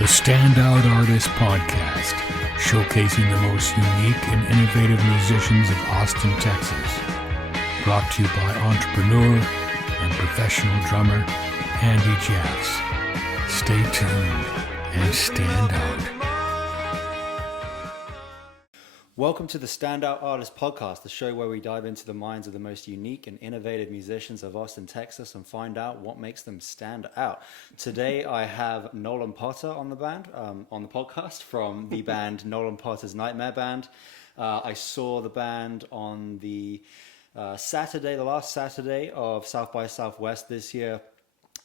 The Standout Artist Podcast, showcasing the most unique and innovative musicians of Austin, Texas. Brought to you by entrepreneur and professional drummer Andy Jeffs. Stay tuned and stand out. Welcome to the Standout Artist Podcast, the show where we dive into the minds of the most unique and innovative musicians of Austin, Texas, and find out what makes them stand out. Today, I have Nolan Potter on the podcast from the band Nolan Potter's Nightmare Band. I saw the band on the last Saturday of South by Southwest this year.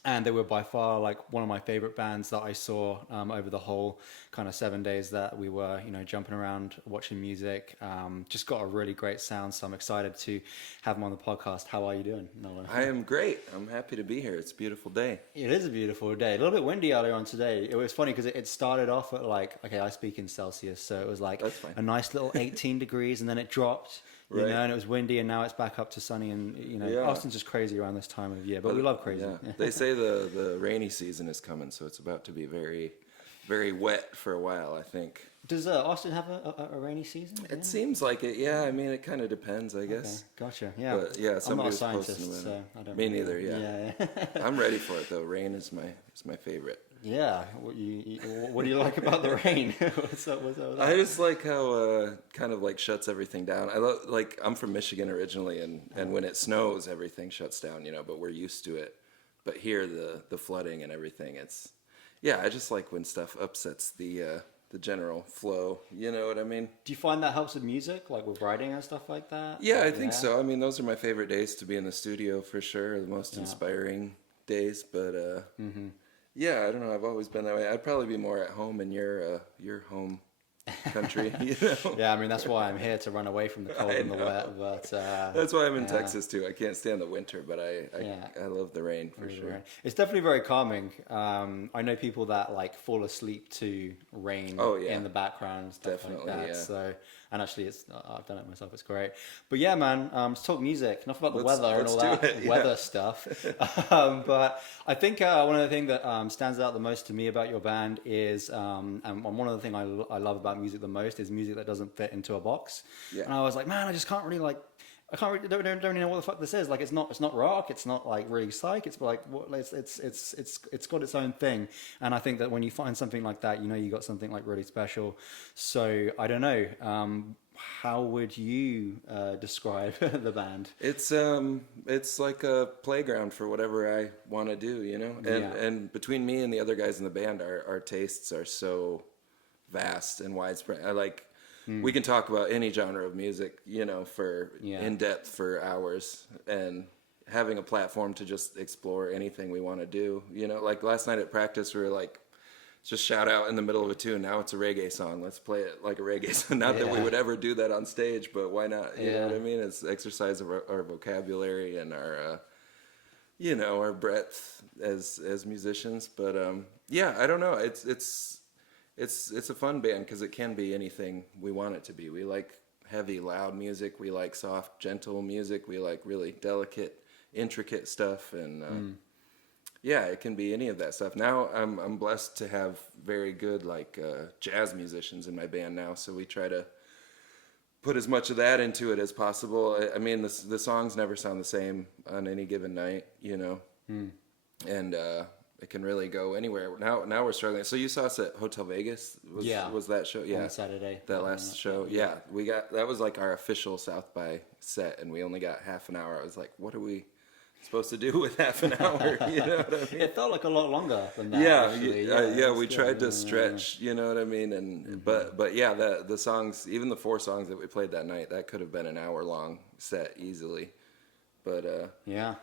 And they were by far like one of my favorite bands that I saw over the whole kind of 7 days that we were, jumping around watching music. Just got a really great sound, so I'm excited to have them on the podcast. How are you doing, Nolan? I am great. I'm happy to be here. It's a beautiful day. It is a beautiful day. A little bit windy earlier on today. It was funny because it started off at I speak in Celsius, so it was like a nice little 18 degrees, and then it dropped. Right. And it was windy, and now it's back up to sunny, and Austin's just crazy around this time of year, but we love crazy. Yeah. They say the rainy season is coming, so it's about to be very, very wet for a while, I think. Does Austin have a rainy season? It seems like it, yeah. I mean, it kind of depends, I guess. Okay. Gotcha, yeah. But, yeah, I'm not a scientist, so I don't Me neither, yeah. I'm ready for it, though. Rain is my favorite. Yeah. What do you like about the rain? What's up with that? I just like how kind of like shuts everything down. I'm from Michigan originally, and when it snows, everything shuts down, but we're used to it. But here, the flooding and everything, I just like when stuff upsets the general flow, you know what I mean? Do you find that helps with music, like with writing and stuff like that? Yeah, I think so. I mean, those are my favorite days to be in the studio for sure, the most inspiring days, but yeah, I don't know, I've always been that way. I'd probably be more at home in your home country, Yeah, I mean, that's why I'm here, to run away from the cold and the wet, but that's why I'm in Texas too. I can't stand the winter, but I love the rain for sure. Rain. It's definitely very calming. I know people that fall asleep to rain in the background and stuff definitely, like that. Yeah. So, and actually I've done it myself, it's great. But yeah, man, let's talk music. Enough about the weather and all that weather stuff. But I think one of the things that stands out the most to me about your band is, and one of the things I love about music the most is music that doesn't fit into a box. Yeah. And I was like, man, I just can't really don't really know what the fuck this is. It's not rock. It's not really psych. It's it's got its own thing. And I think that when you find something like that, you got something really special. So I don't know. How would you describe the band? It's like a playground for whatever I want to do, And between me and the other guys in the band, our tastes are so vast and widespread. We can talk about any genre of music, for in depth for hours, and having a platform to just explore anything we want to do. Like last night at practice, we were just shout out in the middle of a tune. Now it's a reggae song. Let's play it like a reggae song. Not that we would ever do that on stage, but why not? You know what I mean? It's exercise of our vocabulary and our, our breadth as musicians. But I don't know. It's a fun band because it can be anything we want it to be. We like heavy, loud music. We like soft, gentle music. We like really delicate, intricate stuff, and it can be any of that stuff. Now I'm blessed to have very good jazz musicians in my band now, so we try to put as much of that into it as possible. I mean, the songs never sound the same on any given night, and it can really go anywhere. Now we're struggling. So you saw us at Hotel Vegas? Was that show? Yeah. On Saturday. That last show. Yeah. That was our official South by set, and we only got half an hour. I was like, what are we supposed to do with half an hour? You know what I mean? It felt like a lot longer than that. Yeah. We tried to stretch, you know what I mean? And but yeah, the songs, even the 4 songs that we played that night, that could have been an hour long set easily. But yeah.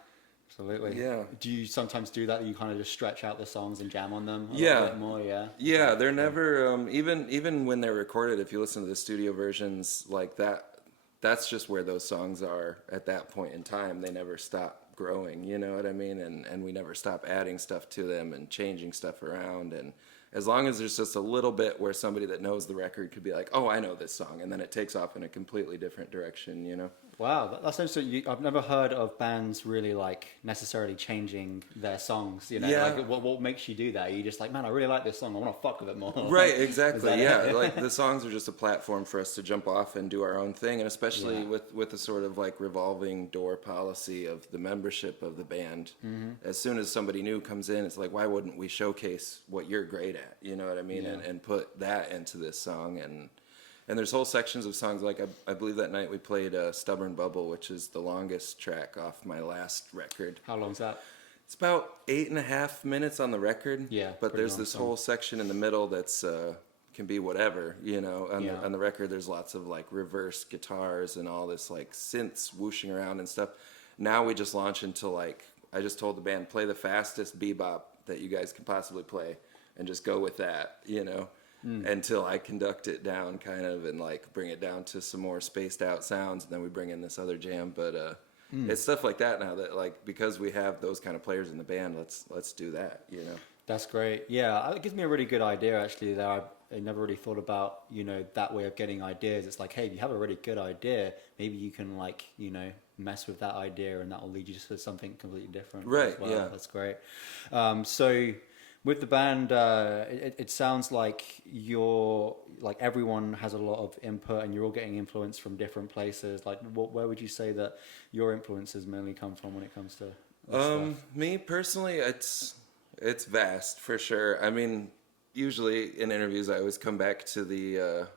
Absolutely. Yeah. Do you sometimes do that? You kind of just stretch out the songs and jam on them a little bit more? Yeah. Yeah, they're never even when they're recorded. If you listen to the studio versions like that, that's just where those songs are at that point in time. They never stop growing. You know what I mean? And we never stop adding stuff to them and changing stuff around. And as long as there's just a little bit where somebody that knows the record could be like, oh, I know this song, and then it takes off in a completely different direction. Wow, that's interesting. I've never heard of bands really like necessarily changing their songs. You know, Yeah. like what makes you do that? Are you just like, man, I really like this song. I want to fuck with it more. Right, exactly. Yeah, it? like the songs are just a platform for us to jump off and do our own thing, and especially with the sort of like revolving door policy of the membership of the band. As soon as somebody new comes in, it's like, why wouldn't we showcase what you're great at? You know what I mean? And put that into this song. And there's whole sections of songs, like I believe that night we played Stubborn Bubble, which is the longest track off my last record. How long's that? It's about 8.5 minutes on the record. Yeah, but there's this whole section in the middle that's can be whatever, you know. On the record, there's lots of like reverse guitars and all this like synths whooshing around and stuff. Now we just launch into like, I just told the band, play the fastest bebop that you guys can possibly play and just go with that, you know. Until I conduct it down kind of and like bring it down to some more spaced out sounds, and then we bring in this other jam. But it's stuff like that now that like, because we have those kind of players in the band, let's do that, you know. That's great. Yeah, it gives me a really good idea actually that I never really thought about, you know, that way of getting ideas. It's like, hey, if you have a really good idea, maybe you can like, you know, mess with that idea and that will lead you to something completely different. Right, well. yeah. That's great. So with the band, it sounds like you're like everyone has a lot of input and you're all getting influence from different places. Like, where would you say that your influences mainly come from when it comes to this stuff? Me personally, it's vast for sure. I mean, usually in interviews, I always come back to the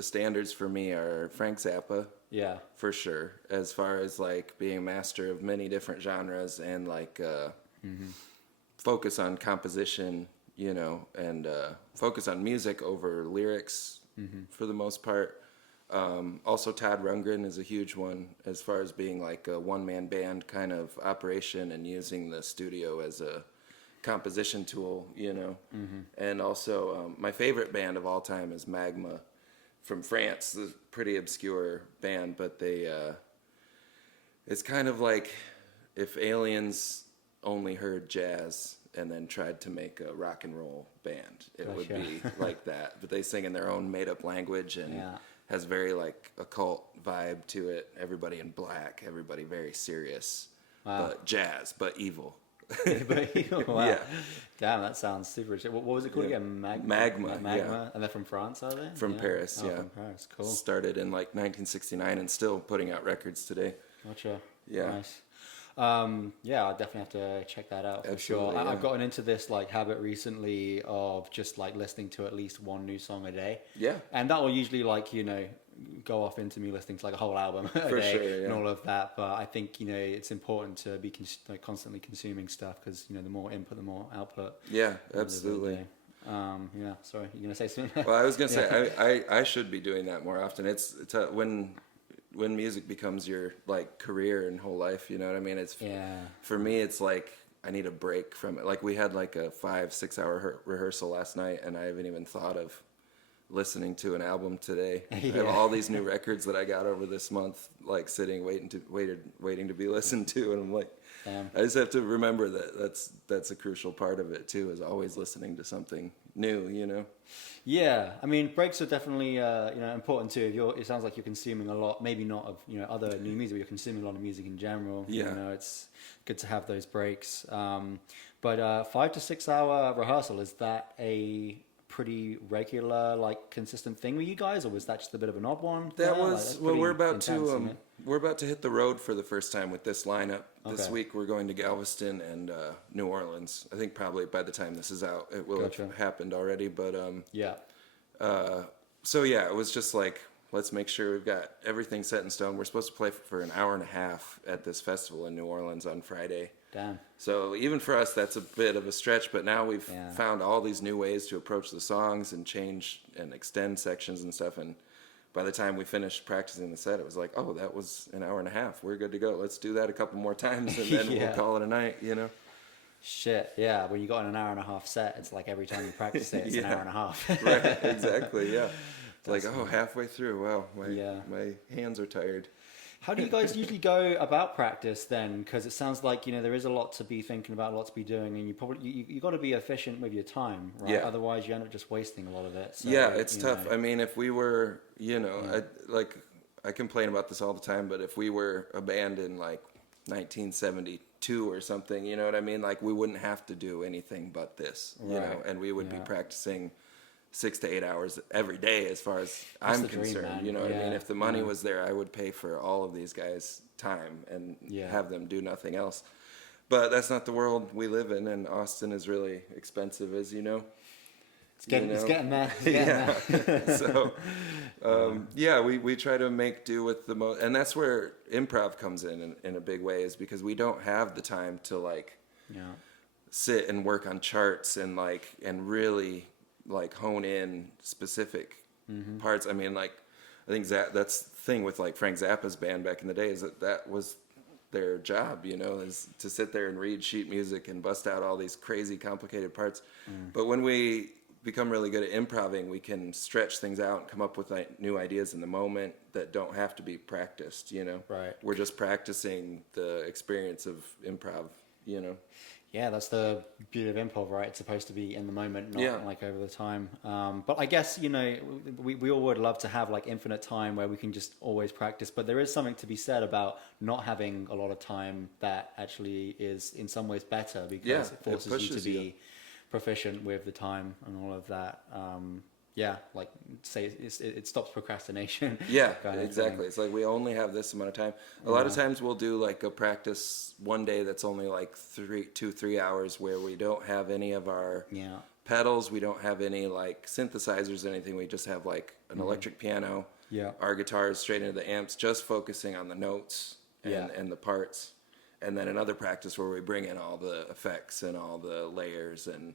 standards for me are Frank Zappa. Yeah, for sure. As far as like being master of many different genres and like. Focus on composition, you know, and focus on music over lyrics for the most part. Also, Todd Rundgren is a huge one as far as being like a one-man band kind of operation and using the studio as a composition tool, you know. And also, my favorite band of all time is Magma from France. A pretty obscure band, but they, it's kind of like if aliens only heard jazz and then tried to make a rock and roll band. It would be like that. But they sing in their own made up language and has very like occult vibe to it. Everybody in black, everybody very serious. Wow. But jazz, but evil. Wow. Yeah. Damn, that sounds super. What was it called again? Magma. Yeah. And they're from France, are they? From Paris, yeah. From Paris, cool. Started in like 1969 and still putting out records today. Gotcha. Yeah. Nice. Yeah, I'll definitely have to check that out for Absolutely, sure. yeah. I've gotten into this like habit recently of just like listening to at least one new song a day. Yeah. And that will usually like, you know, go off into me listening to like a whole album a For day sure, yeah. and all of that. But I think, you know, it's important to be like constantly consuming stuff because, you know, the more input, the more output. Yeah, absolutely. Yeah, sorry, you're gonna say something? Well, I was gonna say I should be doing that more often. It's when music becomes your like career and whole life, you know what I mean? It's for me, it's like I need a break from it. Like we had like a 5-6 hour rehearsal last night, and I haven't even thought of listening to an album today. I have all these new records that I got over this month, like sitting waiting to be listened to, and I'm like, I just have to remember that that's a crucial part of it too, is always listening to something new, you know. Yeah, I mean, breaks are definitely important too. It sounds like you're consuming a lot, maybe not of other new music, but you're consuming a lot of music in general. Yeah, you know, it's good to have those breaks. But 5 to 6 hour rehearsal, is that a pretty regular, like consistent thing with you guys, or was that just a bit of an odd one? That was we're about to hit the road for the first time with this lineup. This week we're going to Galveston and New Orleans. I think probably by the time this is out, it will have happened already. But so yeah, it was just like, let's make sure we've got everything set in stone. We're supposed to play for an hour and a half at this festival in New Orleans on Friday. Damn. So even for us, that's a bit of a stretch, but now we've found all these new ways to approach the songs and change and extend sections and stuff. And by the time we finished practicing the set, it was like, oh, that was an hour and a half. We're good to go. Let's do that a couple more times, and then we'll call it a night, you know? Shit, yeah. When you got an hour and a half set, it's like every time you practice it, it's an hour and a half. Right, exactly, yeah. It's like, halfway through, wow, my hands are tired. How do you guys usually go about practice then? Because it sounds like, there is a lot to be thinking about, a lot to be doing, and you got to be efficient with your time, right? Yeah. Otherwise, you end up just wasting a lot of it. So, yeah, it's tough. I mean, if we were, I complain about this all the time, but if we were a band in like 1972 or something, you know what I mean? Like we wouldn't have to do anything but this, you know, and we would be practicing 6 to 8 hours every day as far as I'm concerned, you know what I mean? If the money was there, I would pay for all of these guys' time and have them do nothing else. But that's not the world we live in, and Austin is really expensive, as you know. It's getting there. So, we try to make do with the most, and that's where improv comes in a big way, is because we don't have the time to like sit and work on charts and really like hone in specific parts. I mean, like I think that's the thing with like Frank Zappa's band back in the day, is that was their job, you know, is to sit there and read sheet music and bust out all these crazy complicated parts. But when we become really good at improvising, we can stretch things out and come up with like new ideas in the moment that don't have to be practiced, you know. Right. We're just practicing the experience of improv, you know. Yeah, that's the beauty of improv, right? It's supposed to be in the moment, not like over the time. But I guess, you know, we all would love to have like infinite time where we can just always practice. But there is something to be said about not having a lot of time that actually is in some ways better, because it forces you to be proficient with the time and all of that. Like say it stops procrastination. Yeah, exactly. It's like we only have this amount of time. A lot of times we'll do like a practice one day that's only like 3 hours, where we don't have any of our pedals, we don't have any like synthesizers or anything. We just have like an electric piano, our guitars straight into the amps, just focusing on the notes and the parts. And then another practice where we bring in all the effects and all the layers and,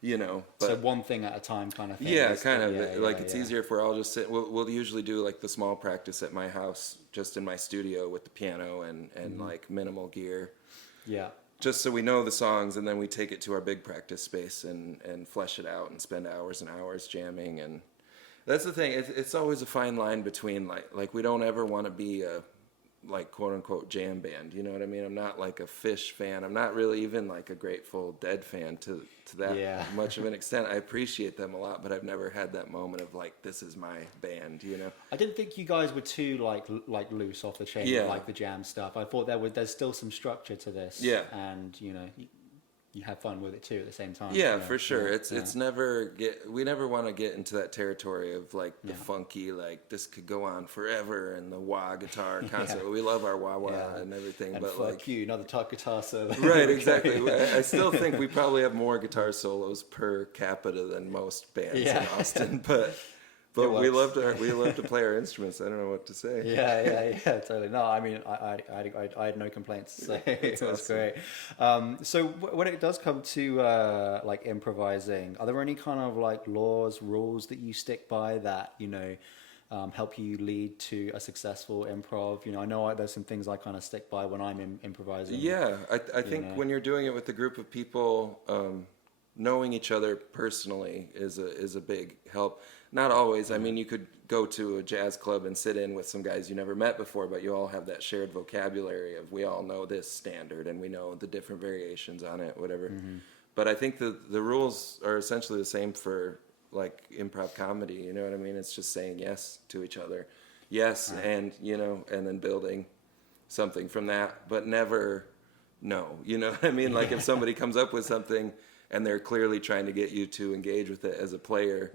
you know. But so one thing at a time kind of thing. Yeah, kind of. It's easier if we're all just sitting. We'll usually do like the small practice at my house, just in my studio with the piano and like minimal gear. Yeah. Just so we know the songs, and then we take it to our big practice space and flesh it out and spend hours and hours jamming. And that's the thing. It's always a fine line between like we don't ever want to be a like quote unquote jam band, you know what I mean? I'm not like a Fish fan. I'm not really even like a Grateful Dead fan to that much of an extent. I appreciate them a lot, but I've never had that moment of like, this is my band, you know? I didn't think you guys were too like loose off the chain with like the jam stuff. I thought there's still some structure to this. Yeah. And you know, you have fun with it too at the same time. Yeah, for sure. It's never we never want to get into that territory of like the funky, like this could go on forever, and the wah guitar concept. We love our wah wah and everything, and but fuck like you, another top guitar solo. Right, exactly. I still think we probably have more guitar solos per capita than most bands in Austin, but we love to play our instruments. I don't know what to say. Yeah, totally. No, I mean, I had no complaints. So it was awesome. Great. So when it does come to like improvising, are there any kind of like laws, rules that you stick by that, you know, help you lead to a successful improv? You know, I know there's some things I kind of stick by when I'm improvising. Yeah, I think when you're doing it with a group of people, knowing each other personally is a big help. Not always. I mean, you could go to a jazz club and sit in with some guys you never met before, but you all have that shared vocabulary of we all know this standard and we know the different variations on it, whatever. But I think the rules are essentially the same for like improv comedy. You know what I mean? It's just saying yes to each other. Yes, and, you know, and then building something from that, but never no. You know what I mean? Like if somebody comes up with something and they're clearly trying to get you to engage with it as a player,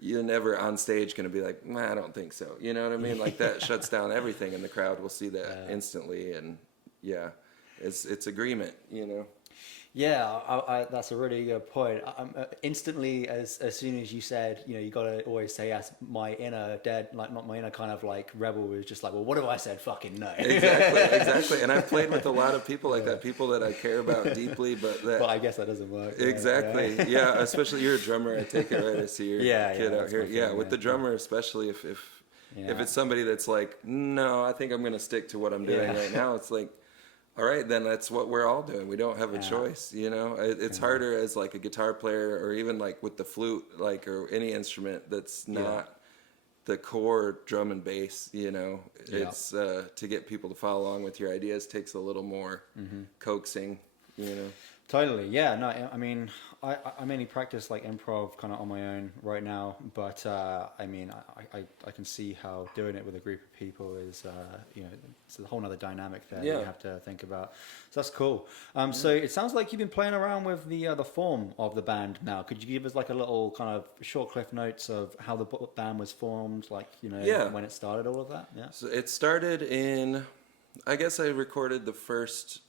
you're never on stage going to be like, nah, I don't think so. You know what I mean? Like that shuts down everything, and the crowd will see that instantly. And it's agreement, you know? Yeah, that's a really good point. Instantly, as soon as you said, you know, you got to always say yes, my inner not my inner kind of like rebel was just like, well, what have I said? Fucking no. Exactly. And I've played with a lot of people like that, people that I care about deeply, but I guess that doesn't work. Exactly. Yeah, especially you're a drummer. I take it right. I see your kid out here. Yeah, with the drummer, especially if it's somebody that's like, no, I think I'm going to stick to what I'm doing right now. It's like, all right, then that's what we're all doing. We don't have a choice, you know? It's harder as like a guitar player, or even like with the flute, like, or any instrument that's not the core drum and bass, you know? It's to get people to follow along with your ideas takes a little more coaxing, you know? Totally, yeah. No, I mean, I mainly practice like improv kind of on my own right now, but I mean, I can see how doing it with a group of people is, it's a whole nother dynamic there that you have to think about. So that's cool. So it sounds like you've been playing around with the form of the band now. Could you give us like a little kind of short cliff notes of how the band was formed, like, when it started, all of that? Yeah. So it started in, I guess I recorded the first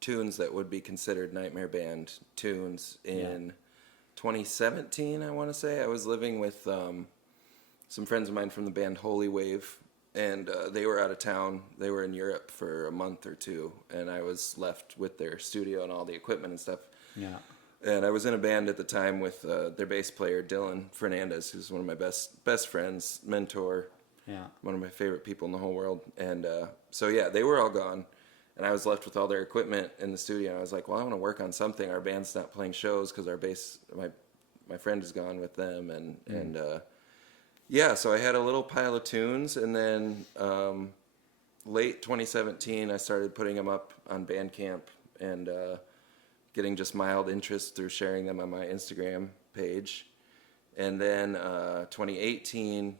tunes that would be considered Nightmare Band tunes in 2017, I want to say. I was living with some friends of mine from the band Holy Wave, and they were out of town. They were in Europe for a month or two, and I was left with their studio and all the equipment and stuff. Yeah. And I was in a band at the time with their bass player, Dylan Fernandez, who's one of my best friends, mentor, one of my favorite people in the whole world. And so, yeah, they were all gone. And I was left with all their equipment in the studio. And I was like, well, I want to work on something. Our band's not playing shows because our bass, my friend is gone with them. And so I had a little pile of tunes. And then late 2017, I started putting them up on Bandcamp and getting just mild interest through sharing them on my Instagram page. And then 2018,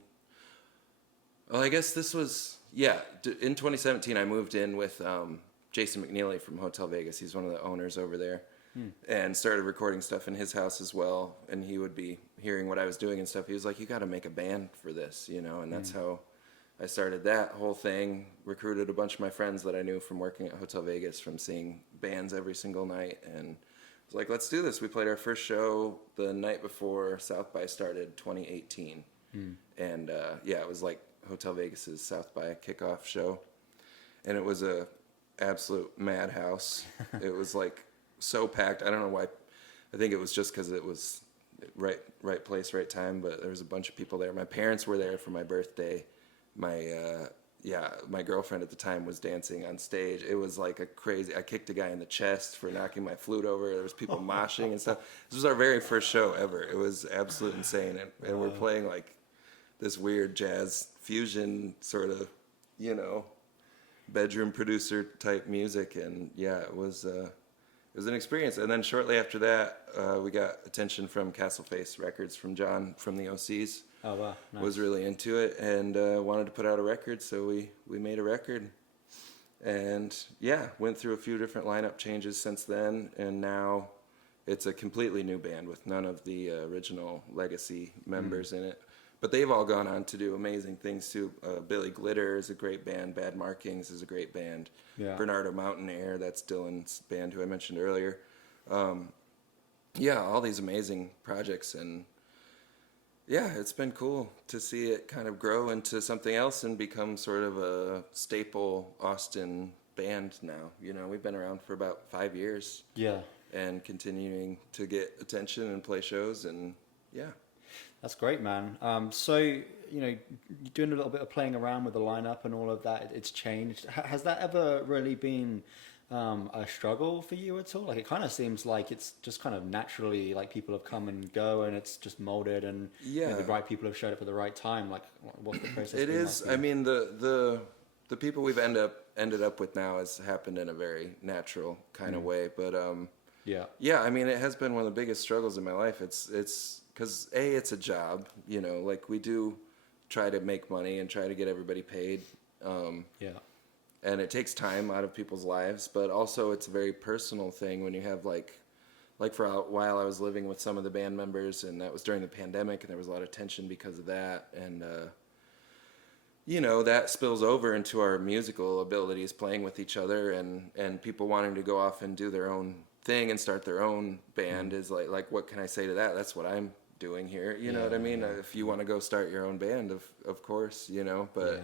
well, I guess this was... Yeah, in 2017, I moved in with Jason McNeely from Hotel Vegas. He's one of the owners over there, and started recording stuff in his house as well. And he would be hearing what I was doing and stuff. He was like, "You got to make a band for this," and that's how I started that whole thing. Recruited a bunch of my friends that I knew from working at Hotel Vegas, from seeing bands every single night, and was like, "Let's do this." We played our first show the night before South by started, 2018, and it was like Hotel Vegas's South by kickoff show, and it was a absolute madhouse. It was like so packed. I don't know why. I think it was just because it was right place, right time. But there was a bunch of people there. My parents were there for my birthday. My girlfriend at the time was dancing on stage. It was like a crazy. I kicked a guy in the chest for knocking my flute over. There was people moshing and stuff. This was our very first show ever. It was absolutely insane, and we're playing like this weird jazz fusion sort of, bedroom producer type music, and it was an experience. And then shortly after that, we got attention from Castle Face Records from John from the OCs. Oh wow! Nice. Was really into it and wanted to put out a record, so we made a record, and went through a few different lineup changes since then, and now it's a completely new band with none of the original legacy members in it. But they've all gone on to do amazing things too. Billy Glitter is a great band. Bad Markings is a great band. Yeah. Bernardo Mountain Air, that's Dylan's band who I mentioned earlier. All these amazing projects. And it's been cool to see it kind of grow into something else and become sort of a staple Austin band now. We've been around for about 5 years. Yeah. And continuing to get attention and play shows, and That's great, man. So, you're doing a little bit of playing around with the lineup and all of that. It's changed. Has that ever really been a struggle for you at all? Like, it kind of seems like it's just kind of naturally, like, people have come and go, and it's just molded, and the right people have showed up at the right time. Like, what's the process? It is. Like, I mean, the people we've ended up with now has happened in a very natural kind of way. But I mean, it has been one of the biggest struggles in my life. It's because it's a job, like we do try to make money and try to get everybody paid. And it takes time out of people's lives, but also it's a very personal thing when you have like for a while I was living with some of the band members, and that was during the pandemic, and there was a lot of tension because of that. And, that spills over into our musical abilities, playing with each other, and people wanting to go off and do their own thing and start their own band is like, what can I say to that? That's what I'm doing here, you know what I mean? If you want to go start your own band, of course, but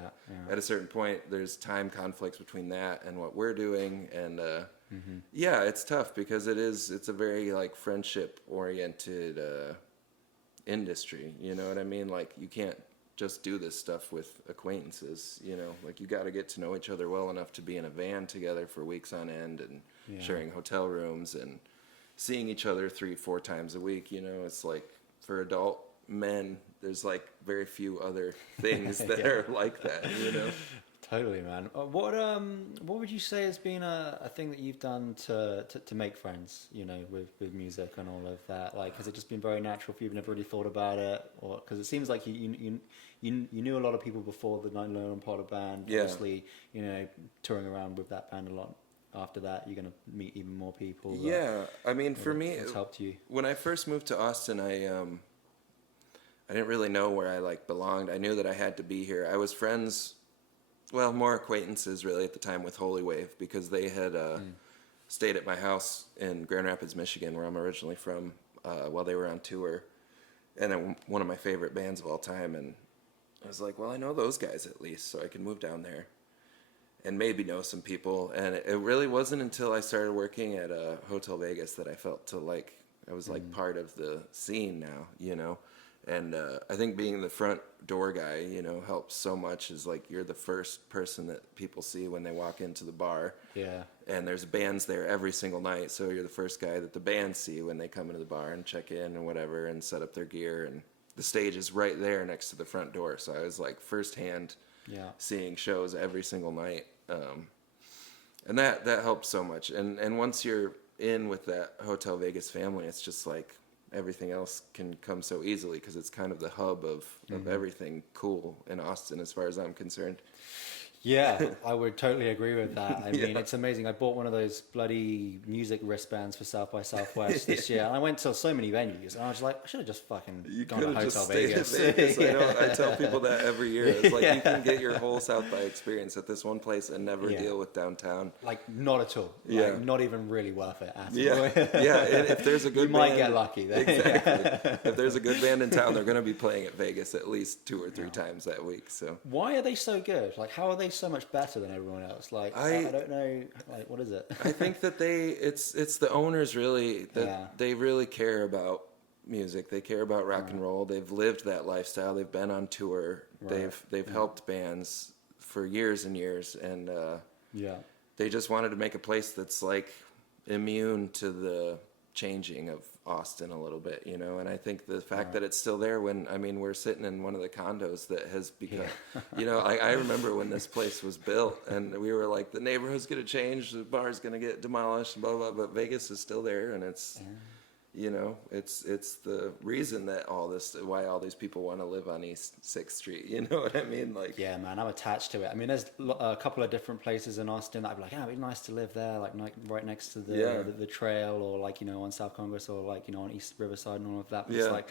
at a certain point there's time conflicts between that and what we're doing, and it's tough because it's a very like friendship oriented industry, you know what I mean? Like, you can't just do this stuff with acquaintances, like you got to get to know each other well enough to be in a van together for weeks on end, and sharing hotel rooms and seeing each other 3-4 times a week. It's like, for adult men, there's like very few other things that are like that, Totally, man. What would you say has been a thing that you've done to make friends, you know, with music and all of that? Like, has it just been very natural for you? You've never really thought about it, or because it seems like you knew a lot of people before the Nolan Potter band. Yeah. Obviously, you know, touring around with that band a lot. After that, you're gonna meet even more people. Yeah, I mean, for me, it's helped you. When I first moved to Austin, I didn't really know where I like belonged. I knew that I had to be here. I was friends, well, more acquaintances really at the time with Holy Wave, because they had stayed at my house in Grand Rapids, Michigan, where I'm originally from, while they were on tour. And they're one of my favorite bands of all time. And I was like, well, I know those guys at least, so I can move down there and maybe know some people. And it really wasn't until I started working at Hotel Vegas that I felt I was like part of the scene now, you know. And I think being the front door guy, you know, helps so much. Is like you're the first person that people see when they walk into the bar. Yeah. And there's bands there every single night, so you're the first guy that the bands see when they come into the bar and check in and whatever and set up their gear. And the stage is right there next to the front door, so I was like firsthand seeing shows every single night. And that helps so much. And once you're in with that Hotel Vegas family, it's just like everything else can come so easily because it's kind of the hub of everything cool in Austin as far as I'm concerned. Yeah, I would totally agree with that. I mean, it's amazing. I bought one of those bloody music wristbands for South by Southwest this year. And I went to so many venues, and I was like, I should have just fucking gone to Hotel Vegas. I tell people that every year. It's like you can get your whole South by experience at this one place and never deal with downtown. Like, not at all. Like, not even really worth it at all. Yeah. And if there's a good you might get lucky there. Exactly. If there's a good band in town, they're going to be playing at Vegas at least 2 or 3 times that week. So why are they so good? Like, how are they so much better than everyone else? Like, I don't know. Like, what is it? I think that it's the owners really that they really care about music. They care about rock and roll. They've lived that lifestyle. They've been on tour. They've helped bands for years and years, and they just wanted to make a place that's like immune to the changing of Austin a little bit, you know. And I think the fact that it's still there when, I mean, we're sitting in one of the condos that has become, you know, I remember when this place was built and we were like, the neighborhood's going to change, the bar's going to get demolished, blah, blah, but Vegas is still there. And it's, you know, it's the reason that why all these people want to live on East 6th Street, you know what I mean? Like, yeah, man, I'm attached to it. I mean, there's a couple of different places in Austin that I'd be like, it'd be nice to live there, like right next to the trail, or like, you know, on South Congress, or like, you know, on East Riverside and all of that. But it's like,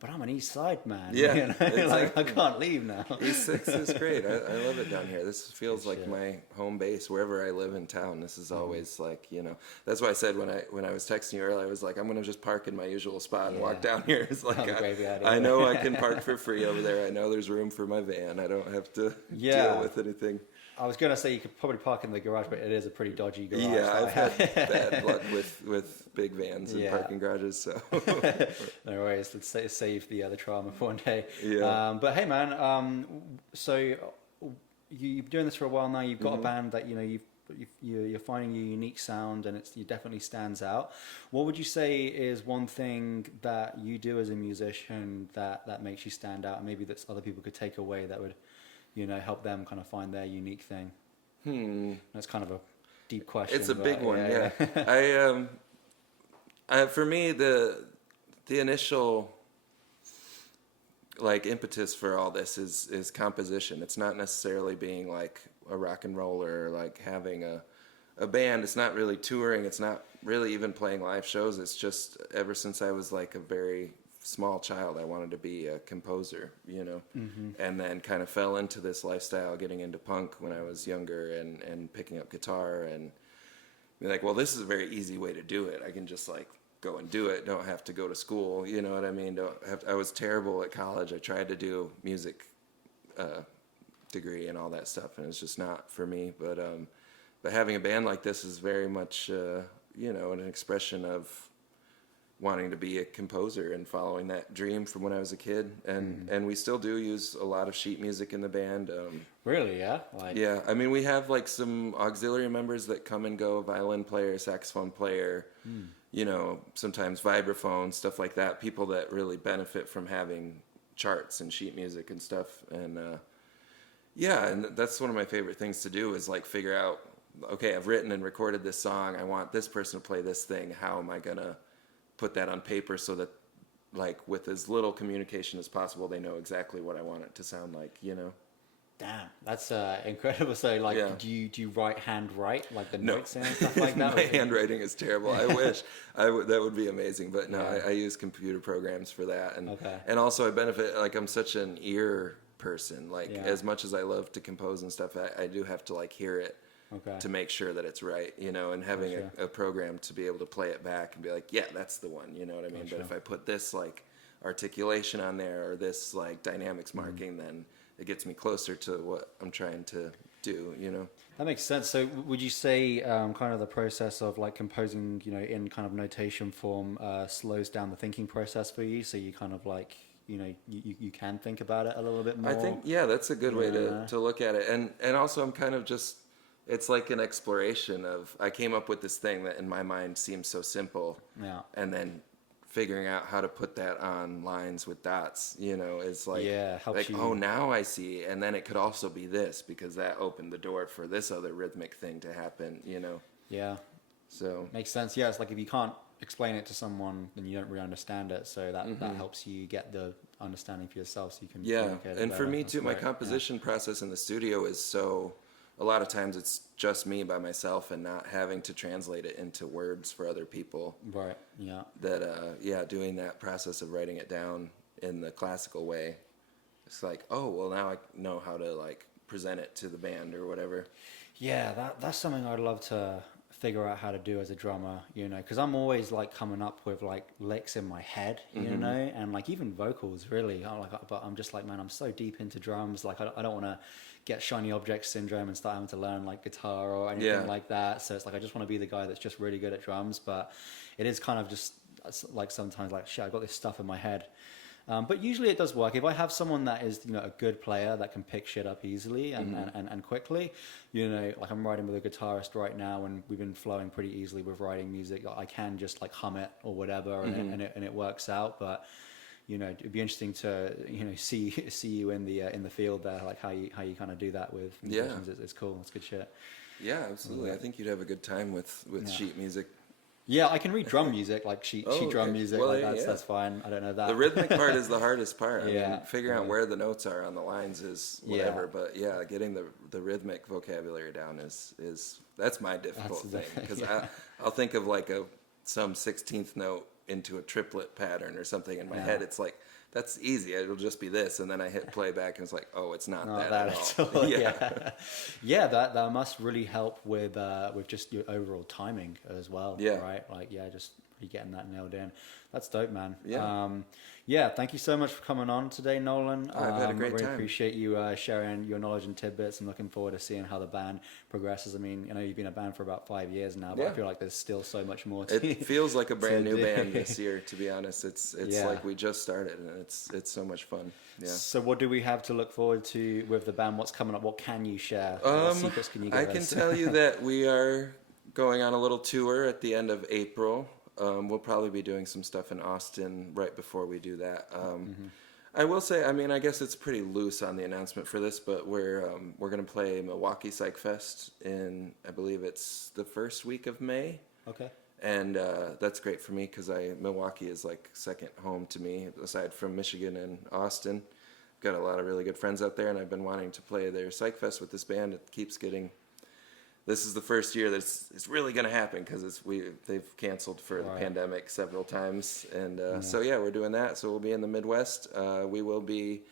but I'm an East Side man. Yeah, you know? Exactly. Like, I can't leave now. East 6 is great. I love it down here. This feels like my home base wherever I live in town. This is always like, you know, that's why I said when I was texting you earlier, I was like, I'm going to just park in my usual spot and walk down here. It's like, I know I can park for free over there. I know there's room for my van. I don't have to deal with anything. I was going to say you could probably park in the garage, but it is a pretty dodgy garage. Yeah, I've had bad luck with big vans and parking garages. So no worries. Let's save the trauma for one day. Yeah. But hey, man. So you've been doing this for a while now. You've got a band that, you know, you're finding your unique sound, and it definitely stands out. What would you say is one thing that you do as a musician that makes you stand out, and maybe that other people could take away that would, you know, help them kind of find their unique thing? That's kind of a deep question. It's a big one, yeah. For me, the initial like impetus for all this is composition. It's not necessarily being like a rock and roller, or like having a band. It's not really touring. It's not really even playing live shows. It's just ever since I was like a very small child, I wanted to be a composer, you know, and then kind of fell into this lifestyle, getting into punk when I was younger, and picking up guitar, and be like, well, this is a very easy way to do it. I can just like go and do it. Don't have to go to school. You know what I mean? I was terrible at college. I tried to do music degree and all that stuff, and it's just not for me. But having a band like this is very much, you know, an expression of wanting to be a composer and following that dream from when I was a kid. And we still do use a lot of sheet music in the band. Really? Yeah. Yeah. I mean, we have like some auxiliary members that come and go: violin player, saxophone player, you know, sometimes vibraphone, stuff like that. People that really benefit from having charts and sheet music and stuff. And Yeah, and that's one of my favorite things to do is like figure out, okay, I've written and recorded this song. I want this person to play this thing. How am I gonna put that on paper so that, like, with as little communication as possible, they know exactly what I want it to sound like, you know? Damn, that's incredible. So, like, Yeah. do you handwrite like the No. notes and stuff like that? My handwriting is terrible. I wish that would be amazing, but no, Yeah. I use computer programs for that, and Okay. and also I benefit, like, I'm such an ear person. Like, Yeah. as much as I love to compose and stuff, I do have to like hear it Okay. to make sure that it's right, you know, and having Gotcha. a program to be able to play it back and be like, yeah, that's the one, you know what I mean? Gotcha. But if I put this like articulation on there or this like dynamics marking, then it gets me closer to what I'm trying to do, you know? That makes sense. So would you say kind of the process of like composing, you know, in kind of notation form slows down the thinking process for you? So you kind of like, you know, you can think about it a little bit more? I think, yeah, that's a good way to look at it. And also I'm kind of just, it's like an exploration of, I came up with this thing that in my mind seems so simple. Yeah. And then figuring out how to put that on lines with dots, you know, is like, helps like, you. oh, now I see. And then it could also be this because that opened the door for this other rhythmic thing to happen, you know? Yeah. So Makes sense. Yeah, it's like if you can't explain it to someone, then you don't really understand it. So that helps you get the understanding for yourself so you can yeah. communicate it And for better. me That's too, my great. composition process in the studio is so, a lot of times it's just me by myself and not having to translate it into words for other people. Right. Yeah. That doing that process of writing it down in the classical way, it's like, oh well, now I know how to like present it to the band or whatever. Yeah, that's something I'd love to figure out how to do as a drummer, you know, because I'm always like coming up with like licks in my head, you know, and like even vocals really. But I'm just like, man, I'm so deep into drums, like I don't want to get shiny object syndrome and start having to learn like guitar or anything like that. So it's like I just want to be the guy that's just really good at drums, but it is kind of just like sometimes like shit, I got this stuff in my head. But usually it does work. If I have someone that is, you know, a good player that can pick shit up easily and quickly, you know, like I'm writing with a guitarist right now and we've been flowing pretty easily with writing music. I can just like hum it or whatever and it works out. But, you know, it'd be interesting to, you know, see you in the field there, like how you kind of do that with musicians. It's cool. It's good shit. Yeah, absolutely. I think you'd have a good time with sheet music. Yeah, I can read drum music, like sheet drum music, well, like that's fine. I don't know that. The rhythmic part is the hardest part. I Yeah. mean, figuring out where the notes are on the lines is whatever. But yeah, getting the rhythmic vocabulary down is that's my difficult thing because I'll think of like some 16th note into a triplet pattern or something in my head. It's like that's easy. It'll just be this, and then I hit playback and it's like, oh, it's not that at all. Yeah, that must really help with just your overall timing as well. Yeah. Right. Like just really getting that nailed in. That's dope, man. Yeah. Thank you so much for coming on today, Nolan. I've had a great I really time. appreciate you sharing your knowledge and tidbits. I'm looking forward to seeing how the band progresses. I mean, you know, you've been a band for about 5 years now, but I feel like there's still so much more to It feels like a brand new do. band this year, to be honest. It's like we just started, and it's so much fun. Yeah. So what do we have to look forward to with the band? What's coming up? What can you share? What secrets can you give I us? can tell you that we are going on a little tour at the end of April. We'll probably be doing some stuff in Austin right before we do that. I will say, I mean, I guess it's pretty loose on the announcement for this, but we're going to play Milwaukee Psych Fest in, I believe it's the first week of May. Okay. And that's great for me because Milwaukee is like second home to me, aside from Michigan and Austin. Got a lot of really good friends out there, and I've been wanting to play their Psych Fest with this band. It keeps getting. This is the first year that it's really going to happen because they've canceled for the pandemic several times, and so we're doing that. So we'll be in the Midwest. We will be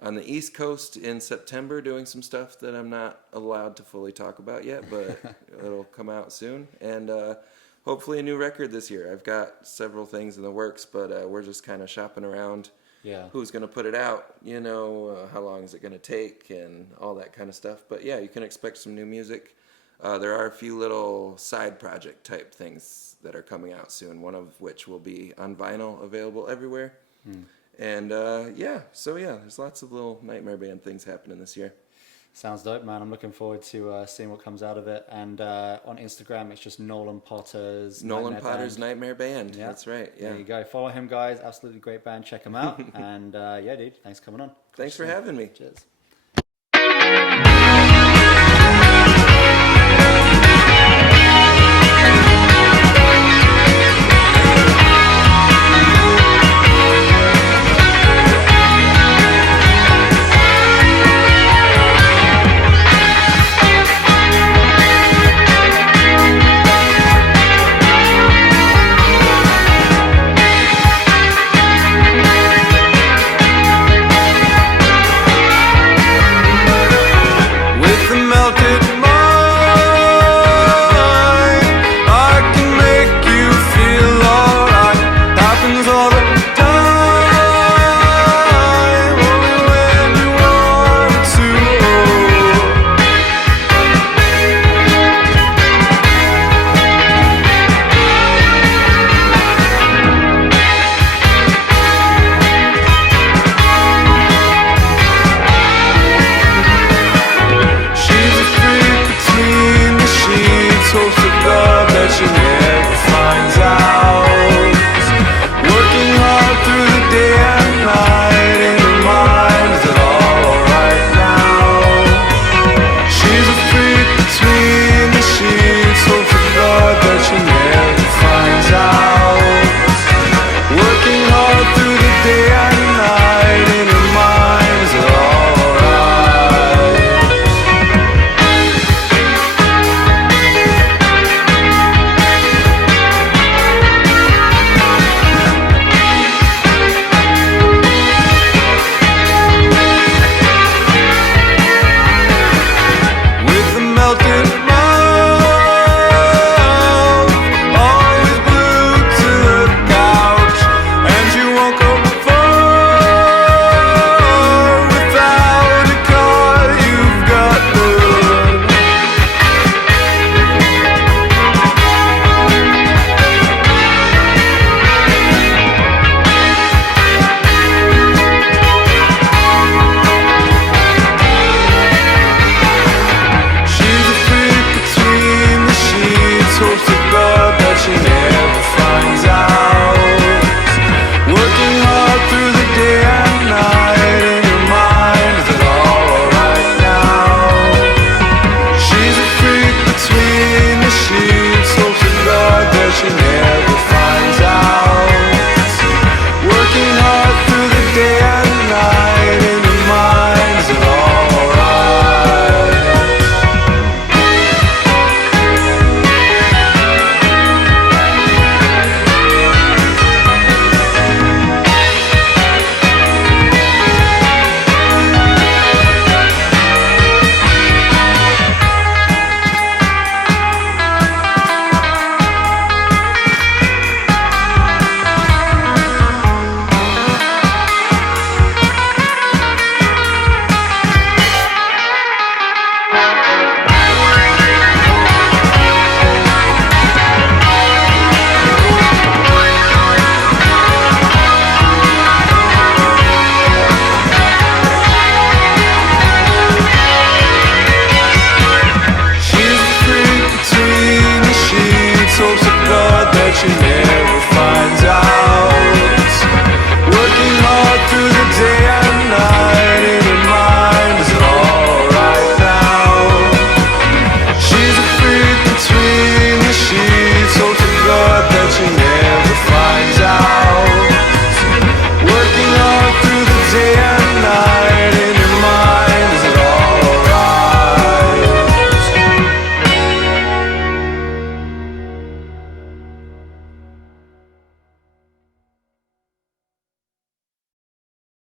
on the East Coast in September doing some stuff that I'm not allowed to fully talk about yet, but it'll come out soon. And hopefully a new record this year. I've got several things in the works, but we're just kind of shopping around. Yeah. Who's going to put it out? You know, how long is it going to take, and all that kind of stuff. But yeah, you can expect some new music. There are a few little side project type things that are coming out soon, one of which will be on vinyl, available everywhere. And there's lots of little Nightmare Band things happening this year. Sounds dope, man. I'm looking forward to seeing what comes out of it. And on Instagram, it's just Nolan Potter's Nightmare Band. Yeah. That's right. Yeah. There you go. Follow him, guys. Absolutely great band. Check him out. And dude, thanks for coming on. Thanks for having me. Cheers.